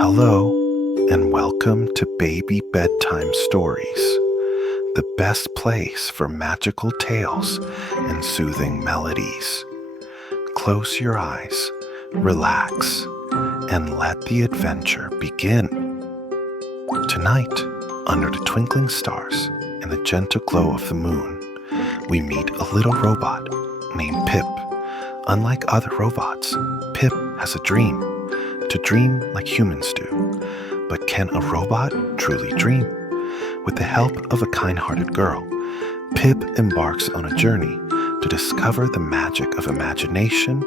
Hello, and welcome to Baby Bedtime Stories, the best place for magical tales and soothing melodies. Close your eyes, relax, and let the adventure begin. Tonight, under the twinkling stars and the gentle glow of the moon, we meet a little robot named Pip. Unlike other robots, Pip has a dream, to dream like humans do. But can a robot truly dream? With the help of a kind-hearted girl, Pip embarks on a journey to discover the magic of imagination,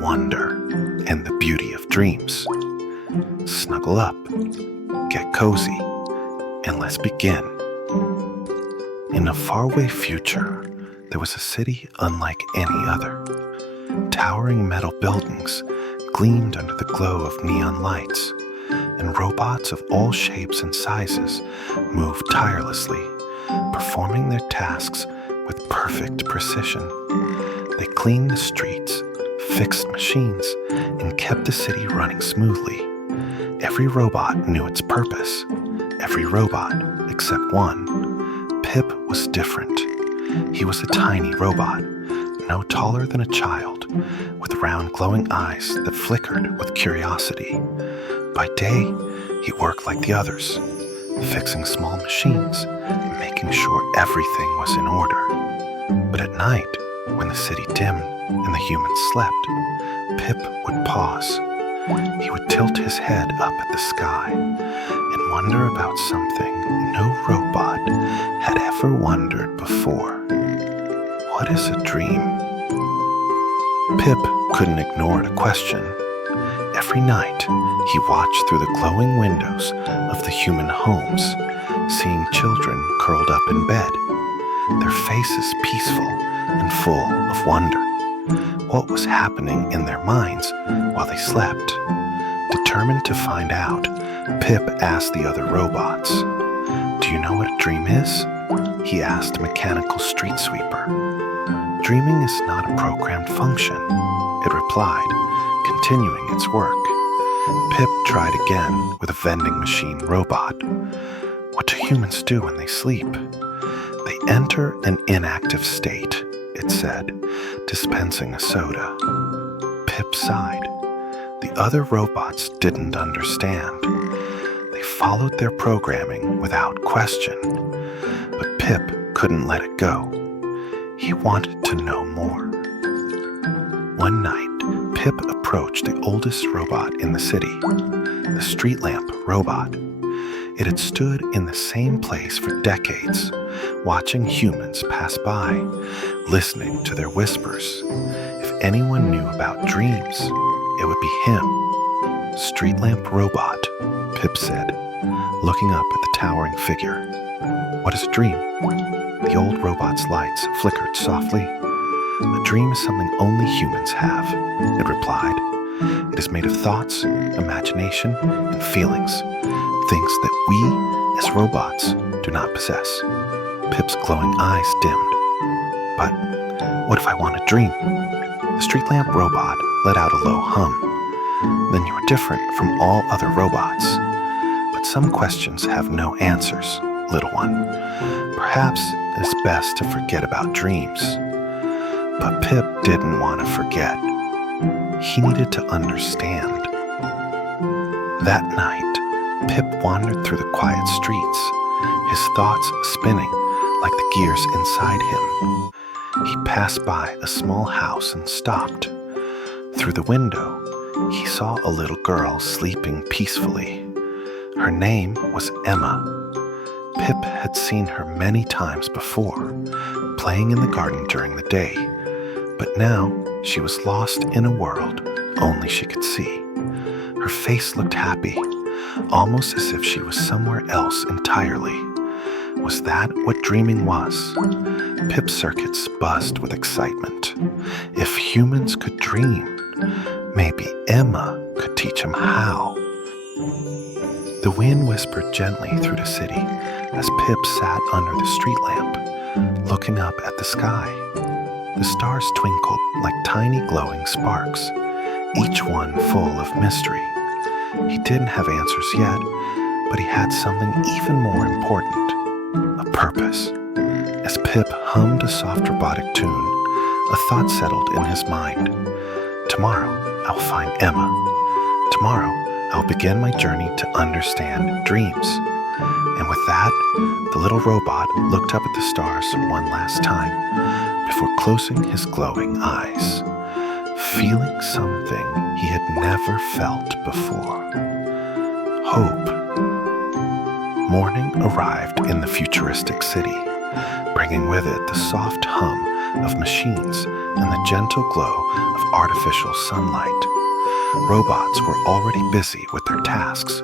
wonder, and the beauty of dreams. Snuggle up, get cozy, and let's begin. In a faraway future, there was a city unlike any other. Towering metal buildings gleamed under the glow of neon lights, and robots of all shapes and sizes moved tirelessly, performing their tasks with perfect precision. They cleaned the streets, fixed machines, and kept the city running smoothly. Every robot knew its purpose. Every robot, except one. Pip was different. He was a tiny robot, no taller than a child, with round glowing eyes that flickered with curiosity. By day, he worked like the others, fixing small machines and making sure everything was in order. But at night, when the city dimmed and the humans slept, Pip would pause. He would tilt his head up at the sky and wonder about something no robot had ever wondered before. What is a dream? Pip couldn't ignore the question. Every night, he watched through the glowing windows of the human homes, seeing children curled up in bed, their faces peaceful and full of wonder. What was happening in their minds while they slept? Determined to find out, Pip asked the other robots, "Do you know what a dream is?" he asked a mechanical street sweeper. "Dreaming is not a programmed function," it replied, continuing its work. Pip tried again with a vending machine robot. "What do humans do when they sleep?" "They enter an inactive state," it said, dispensing a soda. Pip sighed. The other robots didn't understand. They followed their programming without question. But Pip couldn't let it go. He wanted to know more. One night, Pip approached the oldest robot in the city, the street lamp robot. It had stood in the same place for decades, watching humans pass by, listening to their whispers. If anyone knew about dreams, it would be him. "Street lamp robot," Pip said, looking up at the towering figure. "What is a dream?" The old robot's lights flickered softly. "A dream is something only humans have," it replied. "It is made of thoughts, imagination, and feelings, things that we, as robots, do not possess." Pip's glowing eyes dimmed. "But what if I want a dream?" The street lamp robot let out a low hum. "Then you are different from all other robots. But some questions have no answers, little one. Perhaps it is best to forget about dreams." But Pip didn't want to forget. He needed to understand. That night, Pip wandered through the quiet streets, his thoughts spinning like the gears inside him. He passed by a small house and stopped. Through the window, he saw a little girl sleeping peacefully. Her name was Emma. Pip had seen her many times before, playing in the garden during the day, but now she was lost in a world only she could see. Her face looked happy, almost as if she was somewhere else entirely. Was that what dreaming was? Pip's circuits buzzed with excitement. If humans could dream, maybe Emma could teach him how. The wind whispered gently through the city as Pip sat under the street lamp, looking up at the sky. The stars twinkled like tiny glowing sparks, each one full of mystery. He didn't have answers yet, but he had something even more important, a purpose. As Pip hummed a soft robotic tune, a thought settled in his mind. Tomorrow, I'll find Emma. Tomorrow, I'll begin my journey to understand dreams. And with that, the little robot looked up at the stars one last time before closing his glowing eyes, feeling something he had never felt before. Hope. Morning arrived in the futuristic city, bringing with it the soft hum of machines and the gentle glow of artificial sunlight. Robots were already busy with their tasks,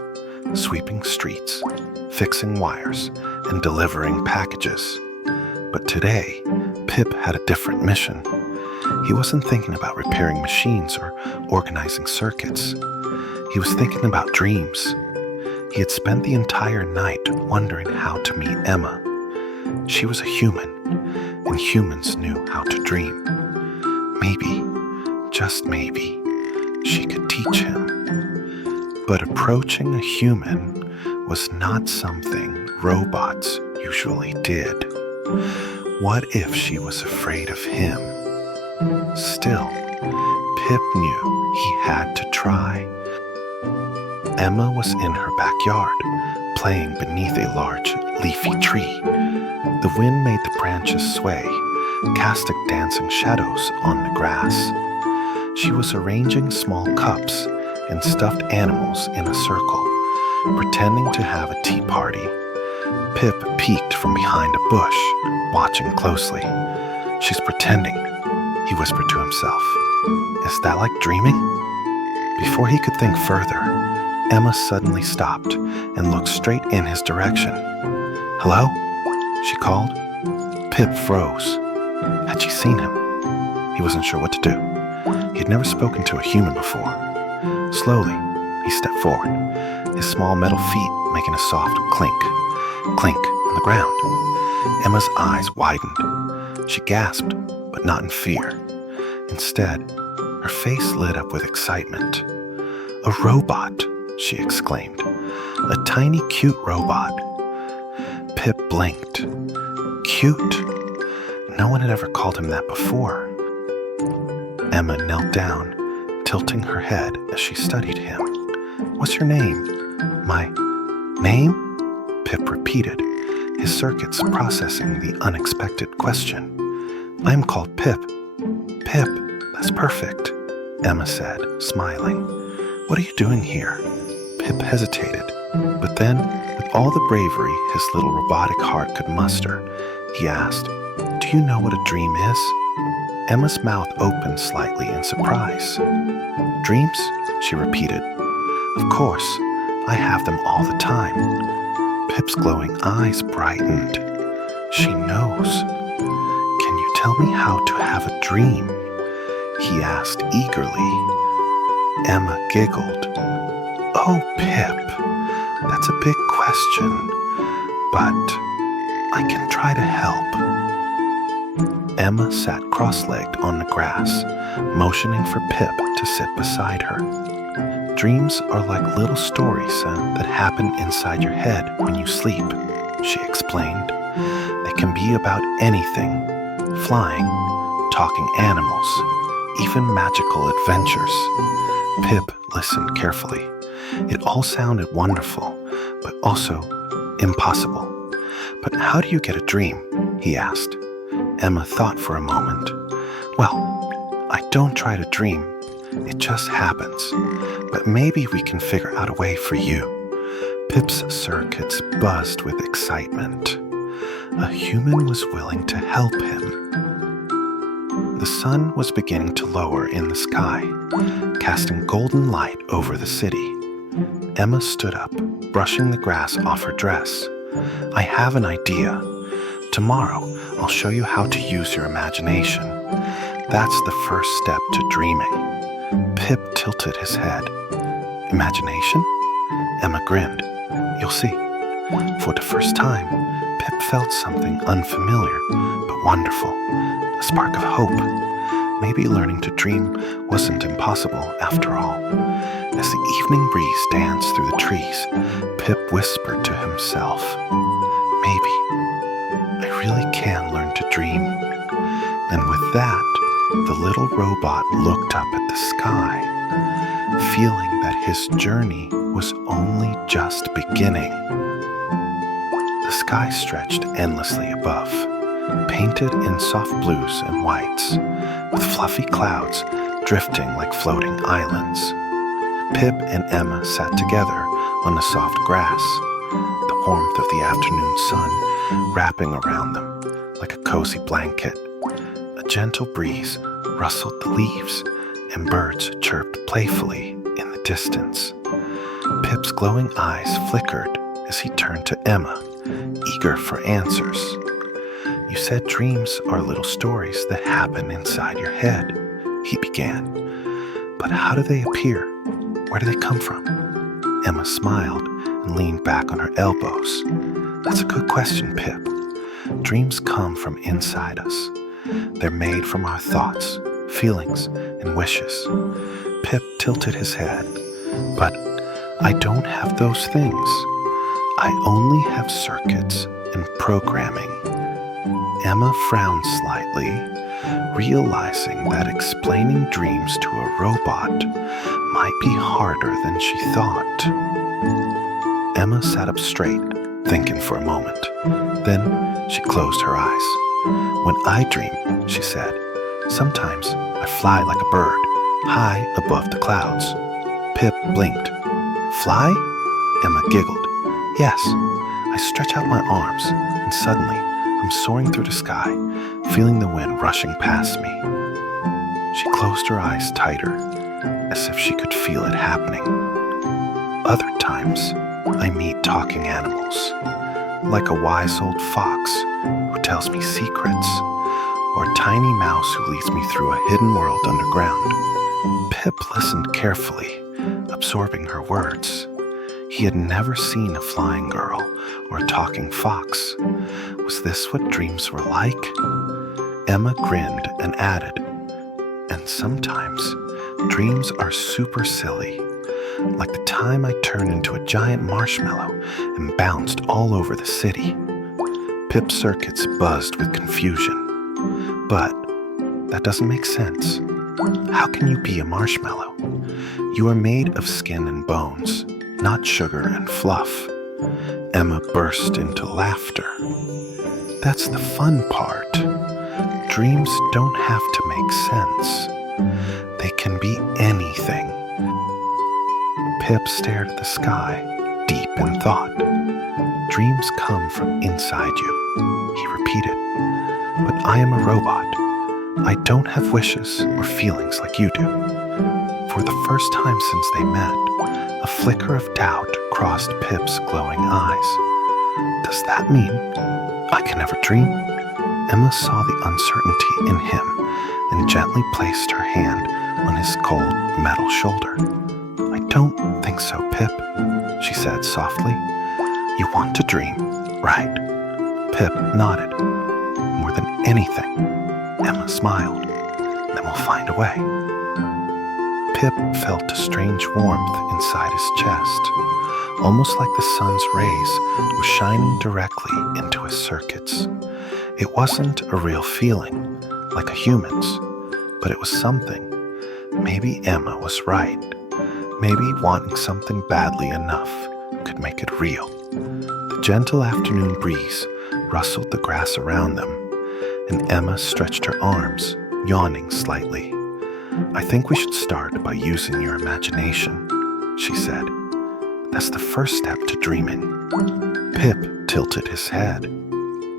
sweeping streets, fixing wires, and delivering packages. But today, Pip had a different mission. He wasn't thinking about repairing machines or organizing circuits. He was thinking about dreams. He had spent the entire night wondering how to meet Emma. She was a human, and humans knew how to dream. Maybe, just maybe, she could teach him. But approaching a human was not something robots usually did. What if she was afraid of him? Still, Pip knew he had to try. Emma was in her backyard, playing beneath a large, leafy tree. The wind made the branches sway, casting dancing shadows on the grass. She was arranging small cups and stuffed animals in a circle, pretending to have a tea party. Pip peeked from behind a bush, watching closely. "She's pretending," he whispered to himself. "Is that like dreaming?" Before he could think further, Emma suddenly stopped and looked straight in his direction. "Hello?" she called. Pip froze. Had she seen him? He wasn't sure what to do. He had never spoken to a human before. Slowly, he stepped forward, his small metal feet making a soft clink, clink on the ground. Emma's eyes widened. She gasped, but not in fear. Instead, her face lit up with excitement. "A robot!" she exclaimed. "A tiny, cute robot." Pip blinked. Cute? No one had ever called him that before. Emma knelt down, tilting her head as she studied him. "What's your name?" "My name?" Pip repeated, his circuits processing the unexpected question. "I'm called Pip." "Pip, that's perfect," Emma said, smiling. "What are you doing here?" Pip hesitated, but then, with all the bravery his little robotic heart could muster, he asked, "Do you know what a dream is?" Emma's mouth opened slightly in surprise. "Dreams?" she repeated. "Of course, I have them all the time." Pip's glowing eyes brightened. "She knows. Can you tell me how to have a dream?" he asked eagerly. Emma giggled. "Oh, Pip, that's a big question, but I can try to help." Emma sat cross-legged on the grass, motioning for Pip to sit beside her. "Dreams are like little stories that happen inside your head when you sleep," she explained. "They can be about anything, flying, talking animals, even magical adventures." Pip listened carefully. It all sounded wonderful, but also impossible. "But how do you get a dream?" he asked. Emma thought for a moment. "Well, I don't try to dream. It just happens. But maybe we can figure out a way for you." Pip's circuits buzzed with excitement. A human was willing to help him. The sun was beginning to lower in the sky, casting golden light over the city. Emma stood up, brushing the grass off her dress. "I have an idea. Tomorrow, I'll show you how to use your imagination. That's the first step to dreaming." Pip tilted his head. "Imagination?" Emma grinned. "You'll see." For the first time, Pip felt something unfamiliar but wonderful, a spark of hope. maybe learning to dream wasn't impossible after all. As the evening breeze danced through the trees, Pip whispered to himself, "Maybe I really can learn to dream." And with that, the little robot looked up at the sky, feeling that his journey was only just beginning. The sky stretched endlessly above, painted in soft blues and whites, with fluffy clouds drifting like floating islands. Pip and Emma sat together on the soft grass, the warmth of the afternoon sun wrapping around them like a cozy blanket. A gentle breeze rustled the leaves, and birds chirped playfully in the distance. Pip's glowing eyes flickered as he turned to Emma, eager for answers. "You said dreams are little stories that happen inside your head," he began. "But how do they appear? Where do they come from?" Emma smiled and leaned back on her elbows. "That's a good question, Pip. Dreams come from inside us. They're made from our thoughts, feelings, and wishes." Pip tilted his head. "But I don't have those things. I only have circuits and programming." Emma frowned slightly, realizing that explaining dreams to a robot might be harder than she thought. Emma sat up straight, thinking for a moment. Then she closed her eyes. "When I dream," she said, "sometimes I fly like a bird, high above the clouds." Pip blinked. "Fly?" Emma giggled. "Yes, I stretch out my arms, and suddenly I'm soaring through the sky, feeling the wind rushing past me." She closed her eyes tighter, as if she could feel it happening. "Other times, I meet talking animals, like a wise old fox who tells me secrets, or a tiny mouse who leads me through a hidden world underground." Pip listened carefully, absorbing her words. He had never seen a flying girl or a talking fox. Was this what dreams were like? Emma grinned and added, "And sometimes dreams are super silly, like the time I turned into a giant marshmallow and bounced all over the city." Pip's circuits buzzed with confusion. "But that doesn't make sense. How can you be a marshmallow? You are made of skin and bones, not sugar and fluff." Emma burst into laughter. "That's the fun part. Dreams don't have to make sense. They can be anything." Pip stared at the sky, deep in thought. "Dreams come from inside you," he repeated. "But I am a robot. I don't have wishes or feelings like you do." For the first time since they met, a flicker of doubt crossed Pip's glowing eyes. "Does that mean I can never dream?" Emma saw the uncertainty in him and gently placed her hand on his cold metal shoulder. "I don't think so, Pip," she said softly. "You want to dream, right?" Pip nodded. "More than anything," Emma smiled. "Then we'll find a way." Pip felt a strange warmth inside his chest, almost like the sun's rays were shining directly into his circuits. It wasn't a real feeling, like a human's, but it was something. Maybe Emma was right. Maybe wanting something badly enough could make it real. The gentle afternoon breeze rustled the grass around them, and Emma stretched her arms, yawning slightly. "I think we should start by using your imagination," she said. "That's the first step to dreaming." Pip tilted his head.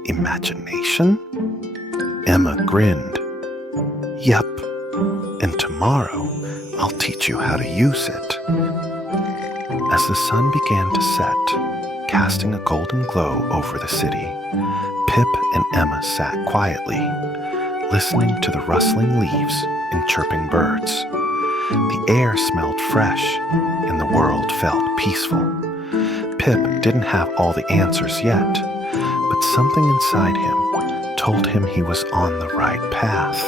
"Imagination?" Emma grinned. "Yep, and tomorrow I'll teach you how to use it." As the sun began to set, casting a golden glow over the city, Pip and Emma sat quietly, listening to the rustling leaves and chirping birds. The air smelled fresh, and the world felt peaceful. Pip didn't have all the answers yet, but something inside him told him he was on the right path.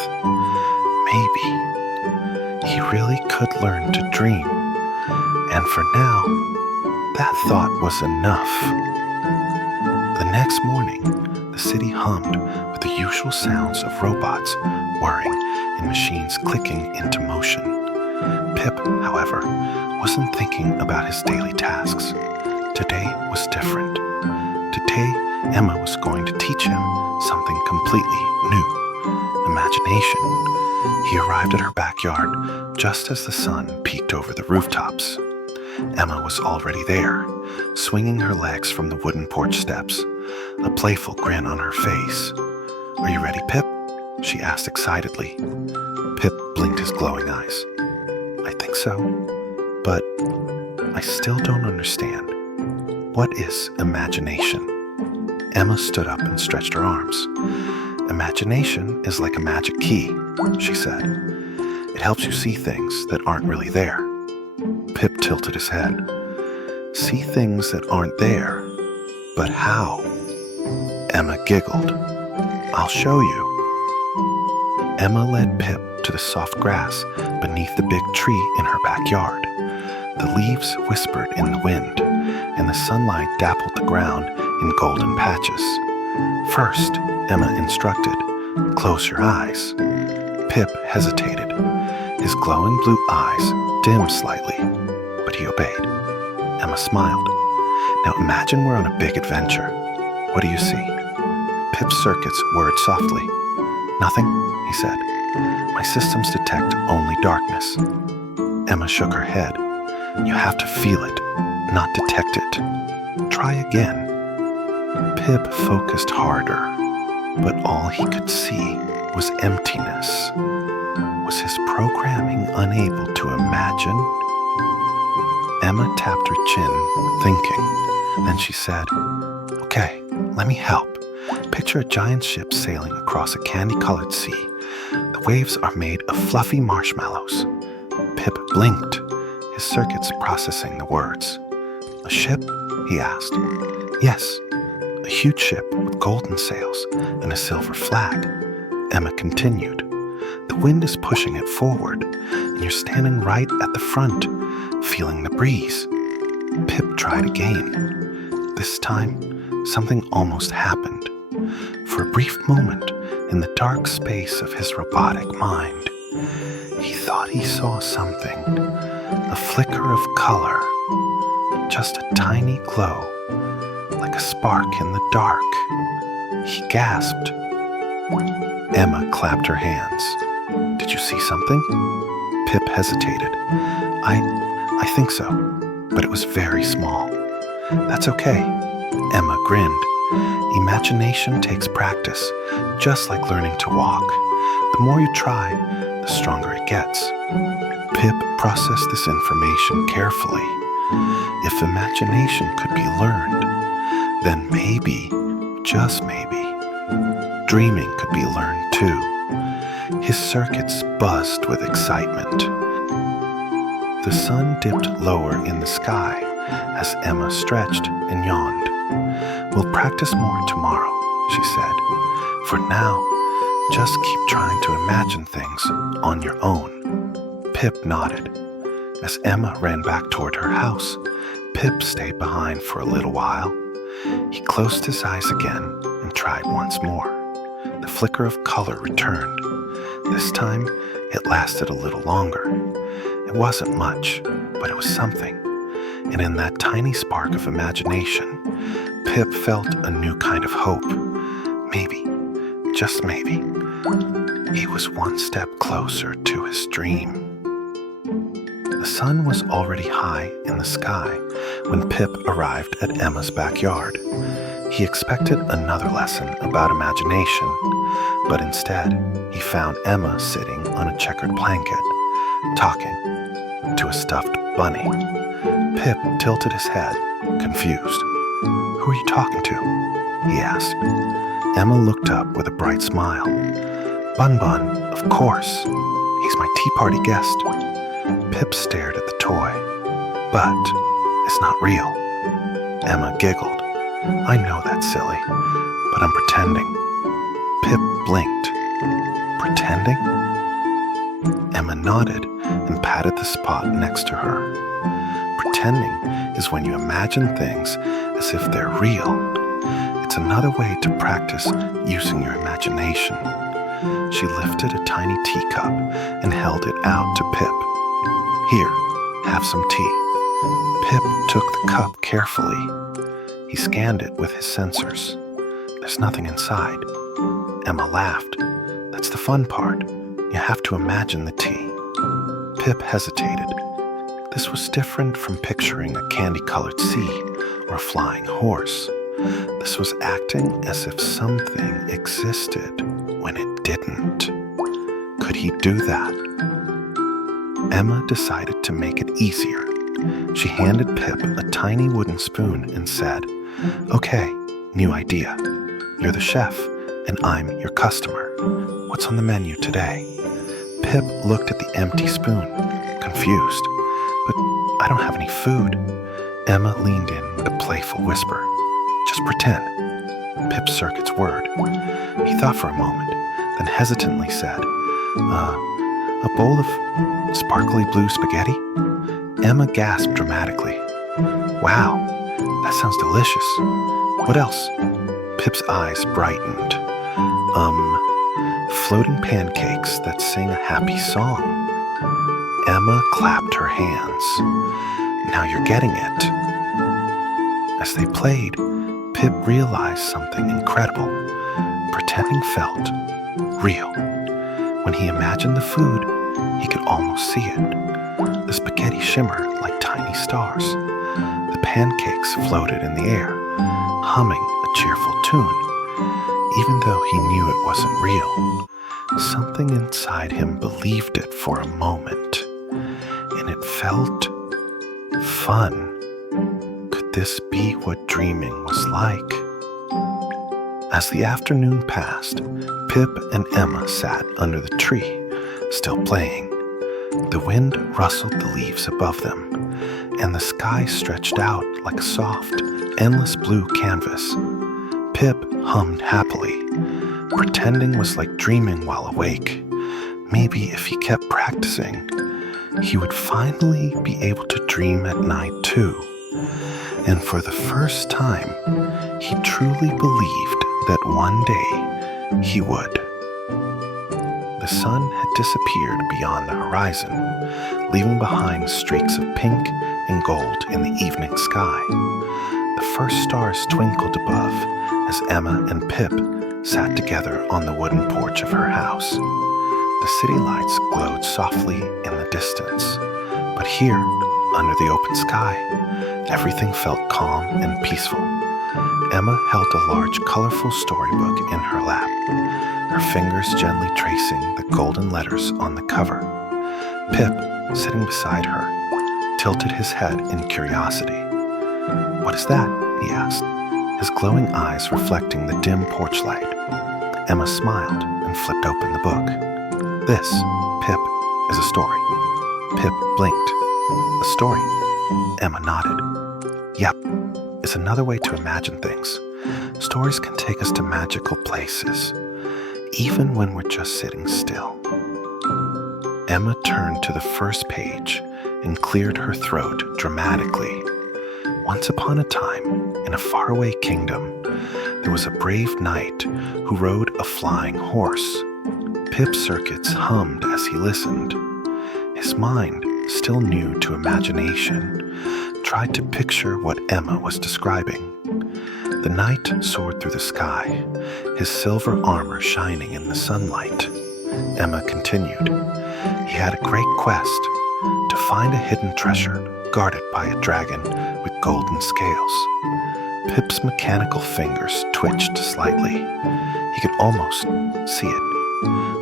maybe he really could learn to dream. And for now, that thought was enough. The next morning, the city hummed with the usual sounds of robots whirring and machines clicking into motion. Pip, however, wasn't thinking about his daily tasks. Today was different. Today, Emma was going to teach him something completely new: imagination. He arrived at her backyard just as the sun peeked over the rooftops. Emma was already there, swinging her legs from the wooden porch steps, a playful grin on her face. "Are you ready, Pip?" she asked excitedly. Pip blinked his glowing eyes. "I think so, but I still don't understand. What is imagination?" Emma stood up and stretched her arms. "Imagination is like a magic key," she said. "It helps you see things that aren't really there." Pip tilted his head. "See things that aren't there? But how?" Emma giggled. "I'll show you." Emma led Pip to the soft grass beneath the big tree in her backyard. The leaves whispered in the wind, and the sunlight dappled the ground in golden patches. "First," Emma instructed, "close your eyes." Pip hesitated. His glowing blue eyes dimmed slightly, but he obeyed. Emma smiled. "Now imagine we're on a big adventure. What do you see?" Pip's circuits whirred softly. "Nothing," he said. "My systems detect only darkness." Emma shook her head. "You have to feel it, not detect it. Try again." Pip focused harder, but all he could see was emptiness. Was his programming unable to imagine? Emma tapped her chin, thinking. Then she said, "Okay, let me help. Picture a giant ship sailing across a candy-colored sea. The waves are made of fluffy marshmallows." Pip blinked, his circuits processing the words. "A ship?" he asked. "Yes, a huge ship with golden sails and a silver flag." Emma continued. "The wind is pushing it forward, and you're standing right at the front, feeling the breeze." Pip tried again. This time, something almost happened. For a brief moment, in the dark space of his robotic mind, he thought he saw something, a flicker of color, just a tiny glow, like a spark in the dark. He gasped. Emma clapped her hands. "Did you see something?" Pip hesitated. I think so, but it was very small." "That's okay." Emma grinned. "Imagination takes practice, just like learning to walk. The more you try, the stronger it gets." Pip processed this information carefully. If imagination could be learned, then maybe, just maybe, dreaming could be learned too. His circuits buzzed with excitement. The sun dipped lower in the sky as Emma stretched and yawned. "We'll practice more tomorrow," she said. "For now, just keep trying to imagine things on your own." Pip nodded. As Emma ran back toward her house, Pip stayed behind for a little while. He closed his eyes again and tried once more. The flicker of color returned. This time, it lasted a little longer. It wasn't much, but it was something. And in that tiny spark of imagination, Pip felt a new kind of hope. Maybe, just maybe, he was one step closer to his dream. The sun was already high in the sky when Pip arrived at Emma's backyard. He expected another lesson about imagination, but instead, he found Emma sitting on a checkered blanket, talking to a stuffed bunny. Pip tilted his head, confused. "Who are you talking to?" he asked. Emma looked up with a bright smile. "Bun Bun, of course. He's my tea party guest." Pip stared at the toy. "But it's not real." Emma giggled. "I know that's silly, but I'm pretending." Pip blinked. "Pretending?" Emma nodded and patted the spot next to her. Pretending is when you imagine things as if they're real. It's another way to practice using your imagination. She lifted a tiny teacup and held it out to Pip. "Here, have some tea." Pip took the cup carefully. He scanned it with his sensors. "There's nothing inside." Emma laughed. "That's the fun part. You have to imagine the tea." Pip hesitated. This was different from picturing a candy-colored sea or a flying horse. This was acting as if something existed when it didn't. Could he do that? Emma decided to make it easier. She handed Pip a tiny wooden spoon and said, "Okay, new idea. You're the chef, and I'm your customer. What's on the menu today?" Pip looked at the empty spoon, confused. "But I don't have any food." Emma leaned in with a playful whisper. "Just pretend." Pip Circuit's word. He thought for a moment, then hesitantly said, A bowl of sparkly blue spaghetti?" Emma gasped dramatically. "Wow, that sounds delicious. What else?" Pip's eyes brightened. Floating pancakes that sing a happy song." Emma clapped her hands. "Now you're getting it." As they played, Pip realized something incredible. Pretending felt real. When he imagined the food, he could almost see it. The spaghetti shimmered like tiny stars. The pancakes floated in the air, humming a cheerful tune. Even though he knew it wasn't real, something inside him believed it for a moment, and it felt fun. Could this be what dreaming was like? As the afternoon passed, Pip and Emma sat under the tree, still playing. The wind rustled the leaves above them, and the sky stretched out like a soft, endless blue canvas. Pip hummed happily. Pretending was like dreaming while awake. Maybe if he kept practicing, he would finally be able to dream at night too. And for the first time, he truly believed that one day he would. The sun had disappeared beyond the horizon, leaving behind streaks of pink and gold in the evening sky. The first stars twinkled above as Emma and Pip sat together on the wooden porch of her house. The city lights glowed softly in the distance, but here, under the open sky, everything felt calm and peaceful. Emma held a large, colorful storybook in her lap, her fingers gently tracing the golden letters on the cover. Pip, sitting beside her, tilted his head in curiosity. "What is that?" he asked, his glowing eyes reflecting the dim porch light. Emma smiled and flipped open the book. "This, Pip, is a story." Pip blinked. "A story?" Emma nodded. "Yep, it's another way to imagine things. Stories can take us to magical places, even when we're just sitting still." Emma turned to the first page and cleared her throat dramatically. Once upon a time, in a faraway kingdom, there was a brave knight who rode a flying horse. Pip Circuits hummed as he listened. His mind, still new to imagination, tried to picture what Emma was describing. The knight soared through the sky, his silver armor shining in the sunlight. Emma continued. He had a great quest to find a hidden treasure guarded by a dragon with golden scales. Pip's mechanical fingers twitched slightly. He could almost see it.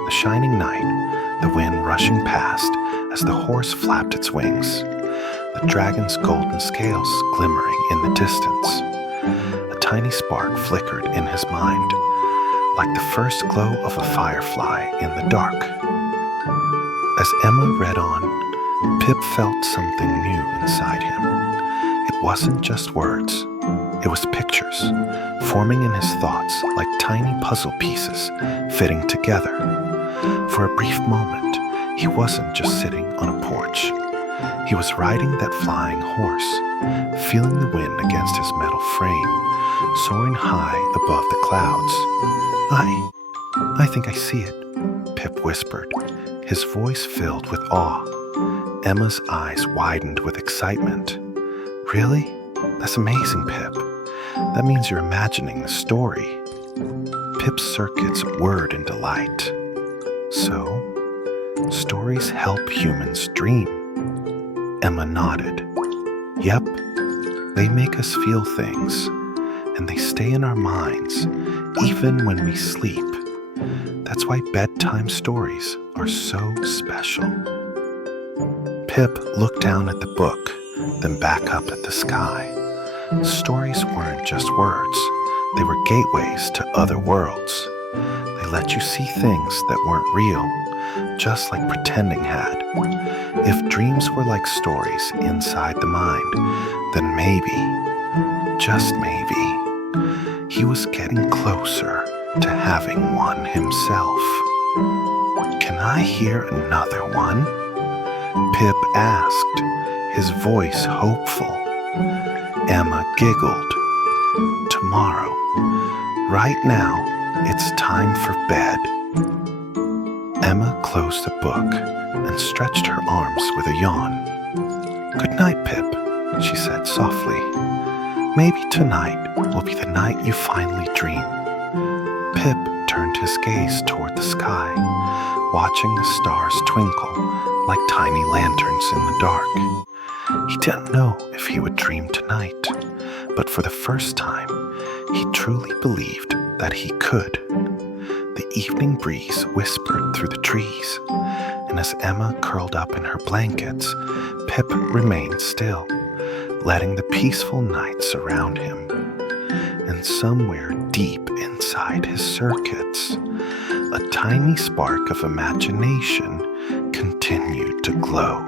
The shining night, the wind rushing past as the horse flapped its wings, the dragon's golden scales glimmering in the distance. A tiny spark flickered in his mind, like the first glow of a firefly in the dark. As Emma read on, Pip felt something new inside him. It wasn't just words. It was pictures, forming in his thoughts like tiny puzzle pieces fitting together. For a brief moment, He wasn't just sitting on a porch. He was riding that flying horse, feeling the wind against his metal frame, soaring high above the clouds. I think I see it, Pip whispered, his voice filled with awe. Emma's eyes widened with excitement. Really? That's amazing, Pip. That means you're imagining the story. Pip's circuits whirred in delight. So, stories help humans dream. Emma nodded. Yep, they make us feel things, and they stay in our minds even when we sleep. That's why bedtime stories are so special. Pip looked down at the book, then back up at the sky. Stories weren't just words, they were gateways to other worlds. They let you see things that weren't real, just like pretending had. If dreams were like stories inside the mind, then maybe, just maybe, he was getting closer to having one himself. Can I hear another one? Pip asked, his voice hopeful. Emma giggled. Tomorrow. Right now, it's time for bed. Emma closed the book and stretched her arms with a yawn. Good night, Pip, she said softly. Maybe tonight will be the night you finally dream. Pip turned his gaze toward the sky, watching the stars twinkle like tiny lanterns in the dark. He didn't know if he would dream tonight, but for the first time, he truly believed that he could. The evening breeze whispered through the trees, and as Emma curled up in her blankets, Pip remained still, letting the peaceful night surround him. And somewhere deep inside his circuits, a tiny spark of imagination continued to glow.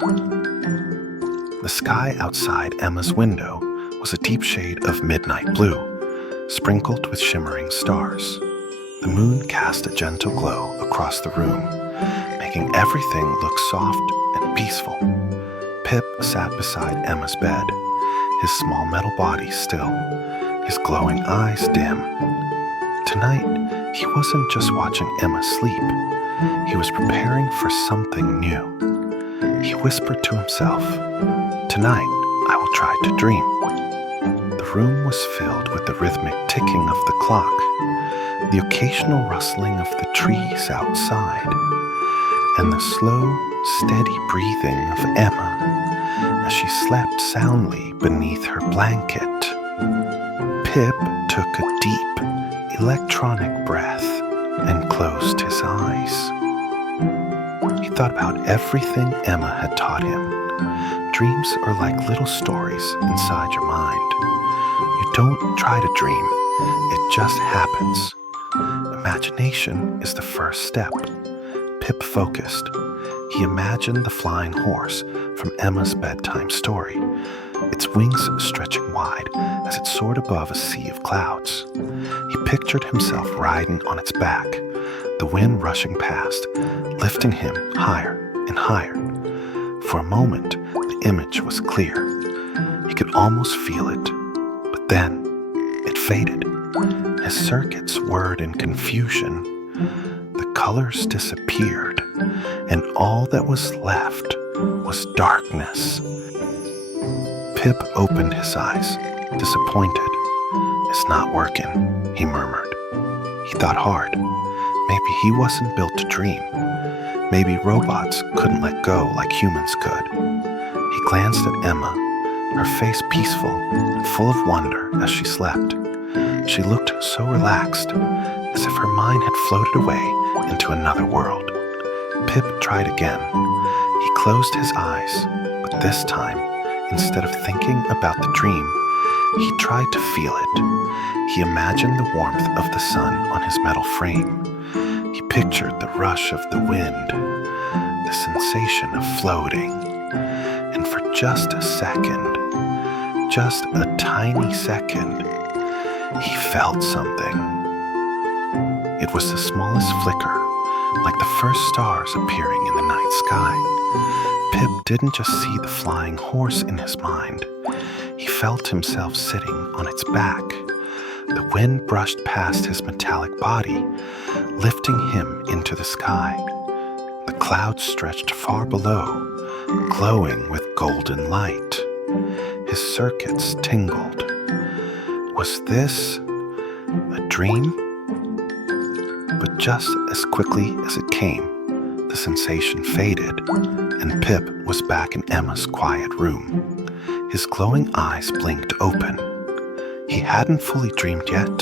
The sky outside Emma's window was a deep shade of midnight blue, sprinkled with shimmering stars. The moon cast a gentle glow across the room, making everything look soft and peaceful. Pip sat beside Emma's bed, his small metal body still, his glowing eyes dim. Tonight, he wasn't just watching Emma sleep. He was preparing for something new. He whispered to himself, "Tonight, I will try to dream." The room was filled with the rhythmic ticking of the clock, the occasional rustling of the trees outside, and the slow, steady breathing of Emma as she slept soundly beneath her blanket. Pip took a deep, electronic breath and closed his eyes. He thought about everything Emma had taught him. Dreams are like little stories inside your mind. You don't try to dream, it just happens. Imagination is the first step. Pip focused. He imagined the flying horse from Emma's bedtime story, its wings stretching wide as it soared above a sea of clouds. He pictured himself riding on its back, the wind rushing past, lifting him higher and higher. For a moment, the image was clear. He could almost feel it, but then it faded. His circuits whirred in confusion. The colors disappeared, and all that was left was darkness. Pip opened his eyes, disappointed. "It's not working," he murmured. He thought hard. Maybe he wasn't built to dream. Maybe robots couldn't let go like humans could. He glanced at Emma, her face peaceful and full of wonder as she slept. She looked so relaxed, as if her mind had floated away into another world. Pip tried again. He closed his eyes, but this time, instead of thinking about the dream, he tried to feel it. He imagined the warmth of the sun on his metal frame. He pictured the rush of the wind, the sensation of floating, and for just a second, just a tiny second, he felt something. It was the smallest flicker, like the first stars appearing in the night sky. Pip didn't just see the flying horse in his mind. He felt himself sitting on its back. The wind brushed past his metallic body, lifting him into the sky. The clouds stretched far below, glowing with golden light. His circuits tingled. Was this a dream? But just as quickly as it came, the sensation faded, and Pip was back in Emma's quiet room. His glowing eyes blinked open. He hadn't fully dreamed yet,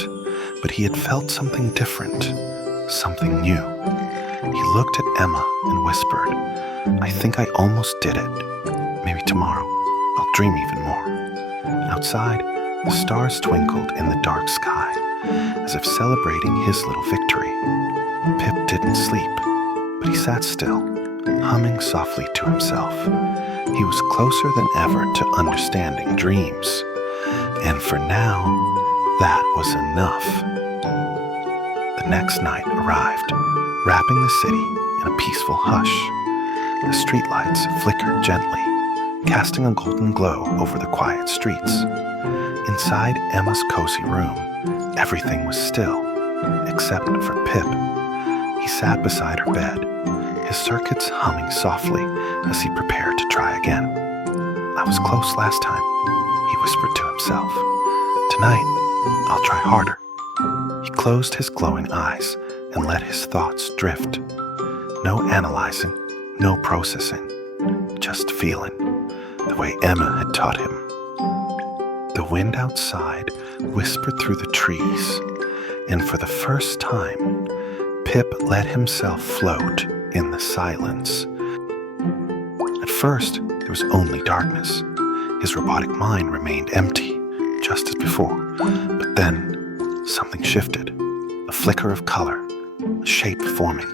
but he had felt something different, something new. He looked at Emma and whispered, "I think I almost did it. Maybe tomorrow I'll dream even more." Outside, the stars twinkled in the dark sky, as if celebrating his little victory. Pip didn't sleep, but he sat still, humming softly to himself. He was closer than ever to understanding dreams, and for now, that was enough. The next night arrived, wrapping the city in a peaceful hush. The streetlights flickered gently, casting a golden glow over the quiet streets. Inside Emma's cozy room, everything was still, except for Pip. He sat beside her bed, his circuits humming softly as he prepared to try again. "I was close last time," he whispered to himself. "Tonight, I'll try harder." He closed his glowing eyes and let his thoughts drift. No analyzing, no processing, just feeling, the way Emma had taught him. The wind outside whispered through the trees, and for the first time, Pip let himself float in the silence. At first, there was only darkness. His robotic mind remained empty, just as before. But then, something shifted. A flicker of color, a shape forming.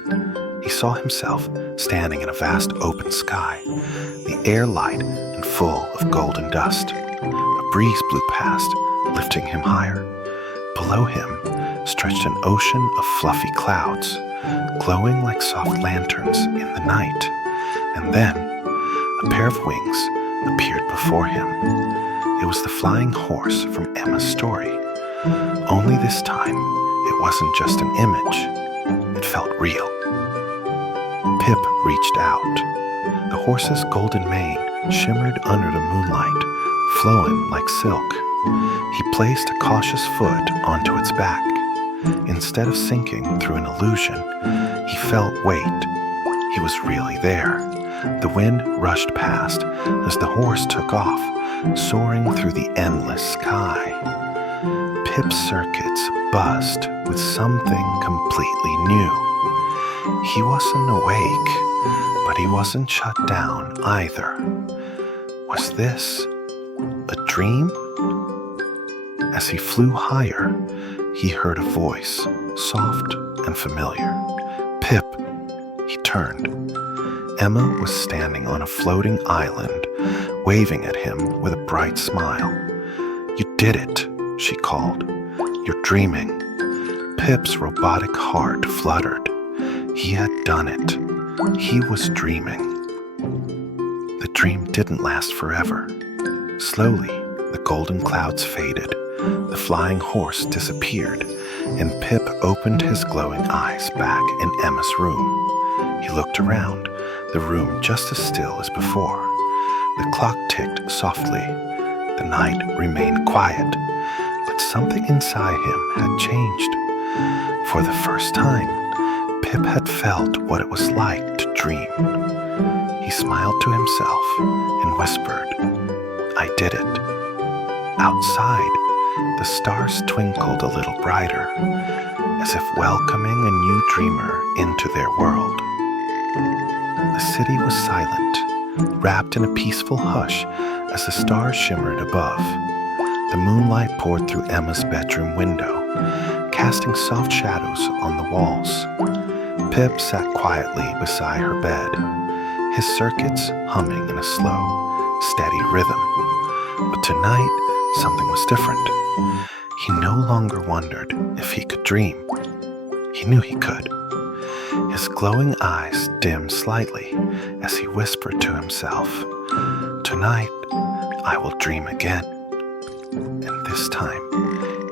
He saw himself standing in a vast open sky, the air light and full of golden dust. A breeze blew past, lifting him higher. Below him stretched an ocean of fluffy clouds, glowing like soft lanterns in the night. And then, a pair of wings appeared before him. It was the flying horse from Emma's story. Only this time, it wasn't just an image. It felt real. Pip reached out. The horse's golden mane shimmered under the moonlight, flowing like silk. He placed a cautious foot onto its back. Instead of sinking through an illusion, he felt weight. He was really there. The wind rushed past as the horse took off, soaring through the endless sky. Pip's circuits buzzed with something completely new. He wasn't awake, but he wasn't shut down either. Was this a dream? As he flew higher, he heard a voice, soft and familiar. "Pip," he turned. Emma was standing on a floating island, waving at him with a bright smile. "You did it," she called. "You're dreaming." Pip's robotic heart fluttered. He had done it. He was dreaming. The dream didn't last forever. Slowly, the golden clouds faded, the flying horse disappeared, and Pip opened his glowing eyes back in Emma's room. He looked around, the room just as still as before. The clock ticked softly. The night remained quiet, but something inside him had changed. For the first time, Pip had felt what it was like to dream. He smiled to himself and whispered, "I did it." Outside, the stars twinkled a little brighter, as if welcoming a new dreamer into their world. The city was silent, wrapped in a peaceful hush as the stars shimmered above. The moonlight poured through Emma's bedroom window, casting soft shadows on the walls. Pip sat quietly beside her bed, his circuits humming in a slow, steady rhythm. But tonight, something was different. He no longer wondered if he could dream. He knew he could. His glowing eyes dimmed slightly as he whispered to himself, "Tonight, I will dream again." And this time,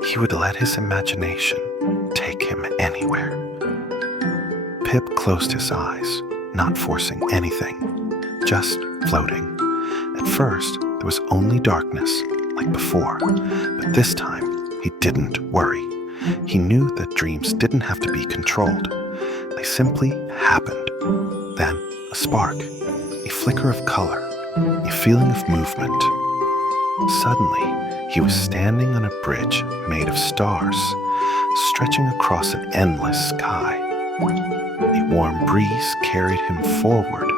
he would let his imagination take him anywhere. Pip closed his eyes, not forcing anything, just floating. At first, there was only darkness, like before, but this time, he didn't worry. He knew that dreams didn't have to be controlled. They simply happened. Then, a spark, a flicker of color, a feeling of movement. Suddenly, he was standing on a bridge made of stars, stretching across an endless sky. A warm breeze carried him forward,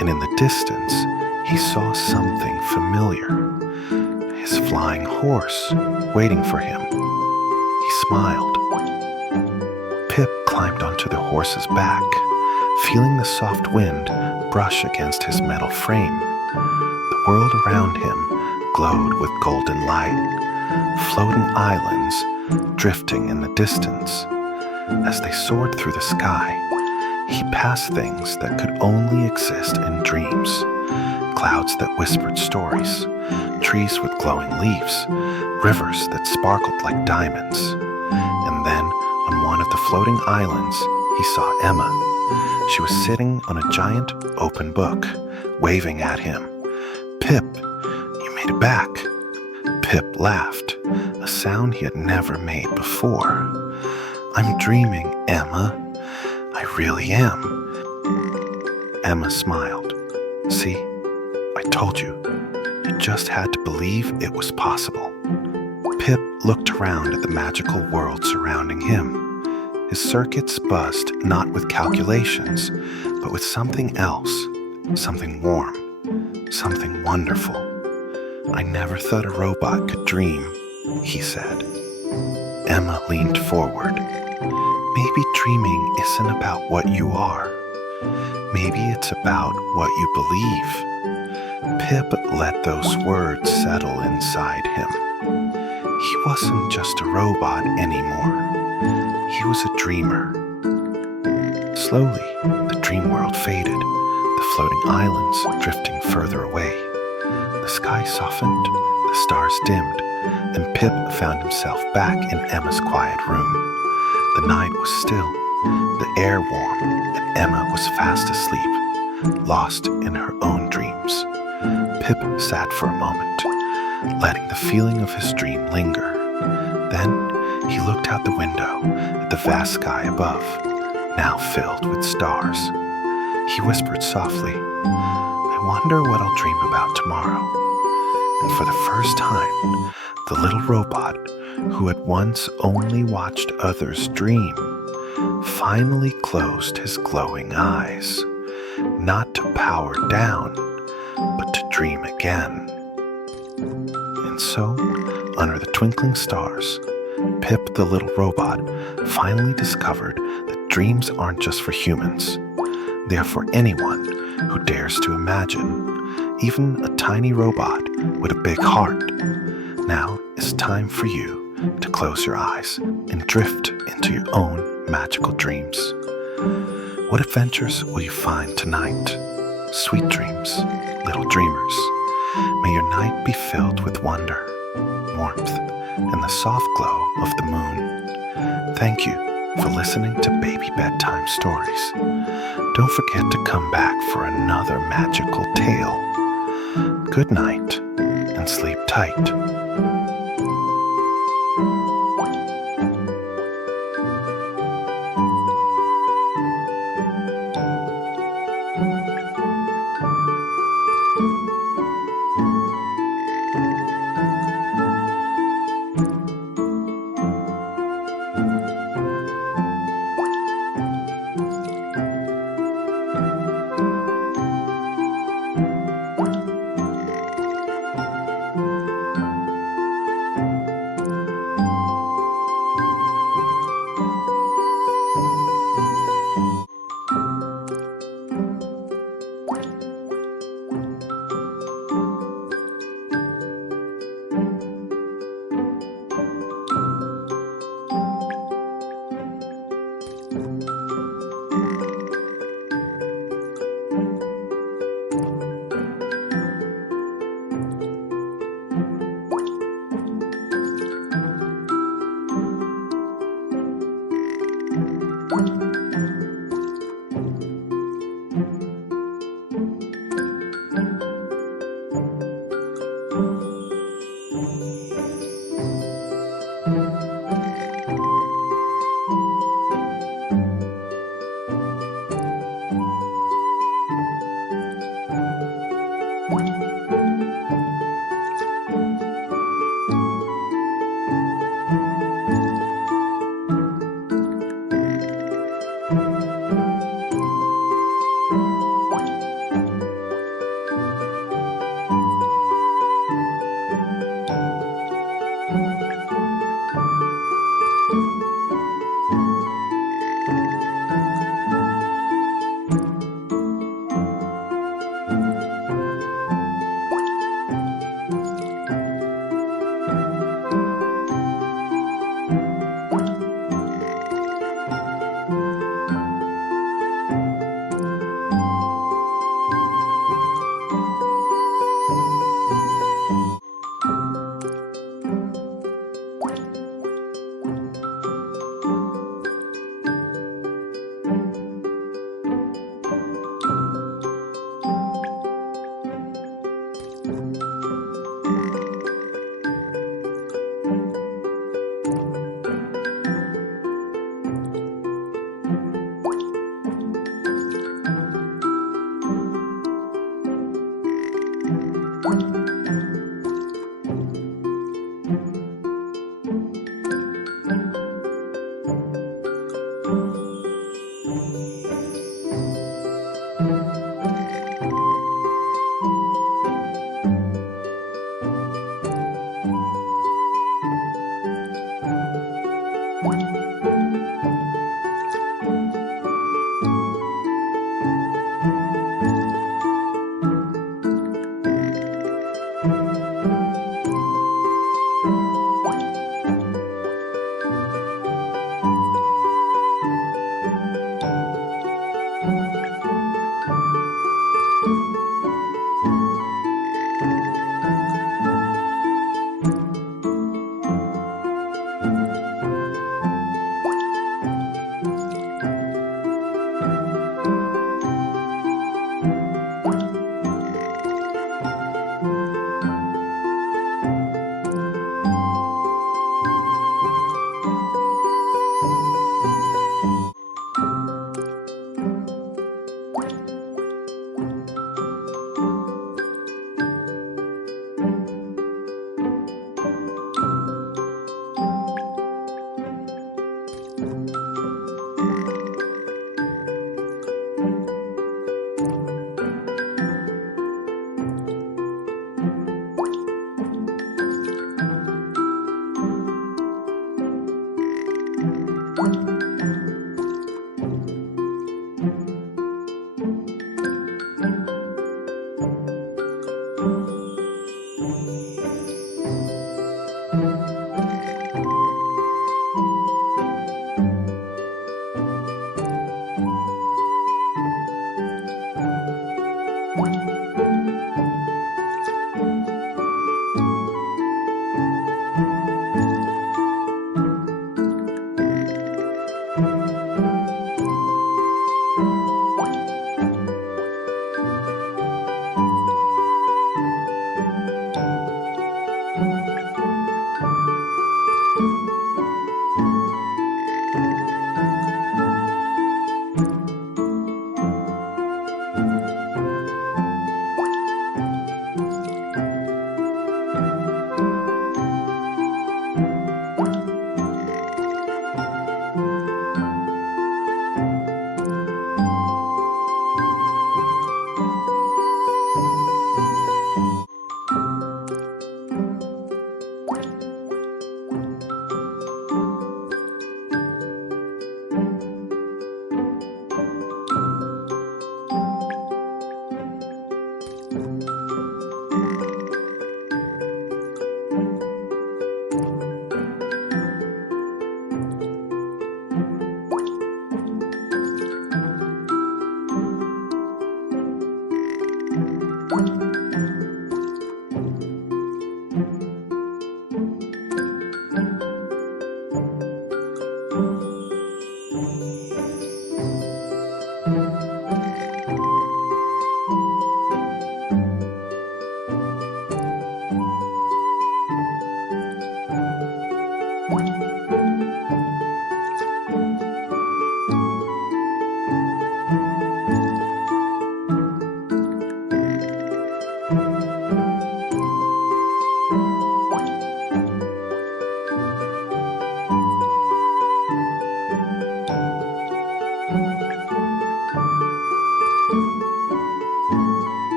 and in the distance, he saw something familiar. His flying horse, waiting for him. He smiled. Pip climbed onto the horse's back, feeling the soft wind brush against his metal frame. The world around him glowed with golden light, floating islands drifting in the distance. As they soared through the sky, he passed things that could only exist in dreams. Clouds that whispered stories, trees with glowing leaves, rivers that sparkled like diamonds. And then, on one of the floating islands, he saw Emma. She was sitting on a giant open book, waving at him. "Pip, you made it back." Pip laughed, a sound he had never made before. "I'm dreaming, Emma. I really am." Emma smiled. "See, I told you. You just had to believe it was possible." Pip looked around at the magical world surrounding him. His circuits buzzed not with calculations, but with something else, something warm, something wonderful. "I never thought a robot could dream," he said. Emma leaned forward. "Maybe dreaming isn't about what you are. Maybe it's about what you believe." Pip let those words settle inside him. He wasn't just a robot anymore. He was a dreamer. Slowly, the dream world faded, the floating islands drifting further away. The sky softened, the stars dimmed, and Pip found himself back in Emma's quiet room. The night was still, the air warm, and Emma was fast asleep, lost in her own dreams. Pip sat for a moment, letting the feeling of his dream linger. Then he looked out the window at the vast sky above, now filled with stars. He whispered softly, "I wonder what I'll dream about tomorrow." And for the first time, the little robot, who had once only watched others dream, finally closed his glowing eyes, not to power down, but to dream again. And so, under the twinkling stars, Pip the little robot finally discovered that dreams aren't just for humans. They are for anyone who dares to imagine, even a tiny robot with a big heart. Now it's time for you to close your eyes and drift into your own magical dreams. What adventures will you find tonight? Sweet dreams, little dreamers. May your night be filled with wonder, warmth, and the soft glow of the moon. Thank you for listening to Baby Bedtime Stories. Don't forget to come back for another magical tale. Good night and sleep tight.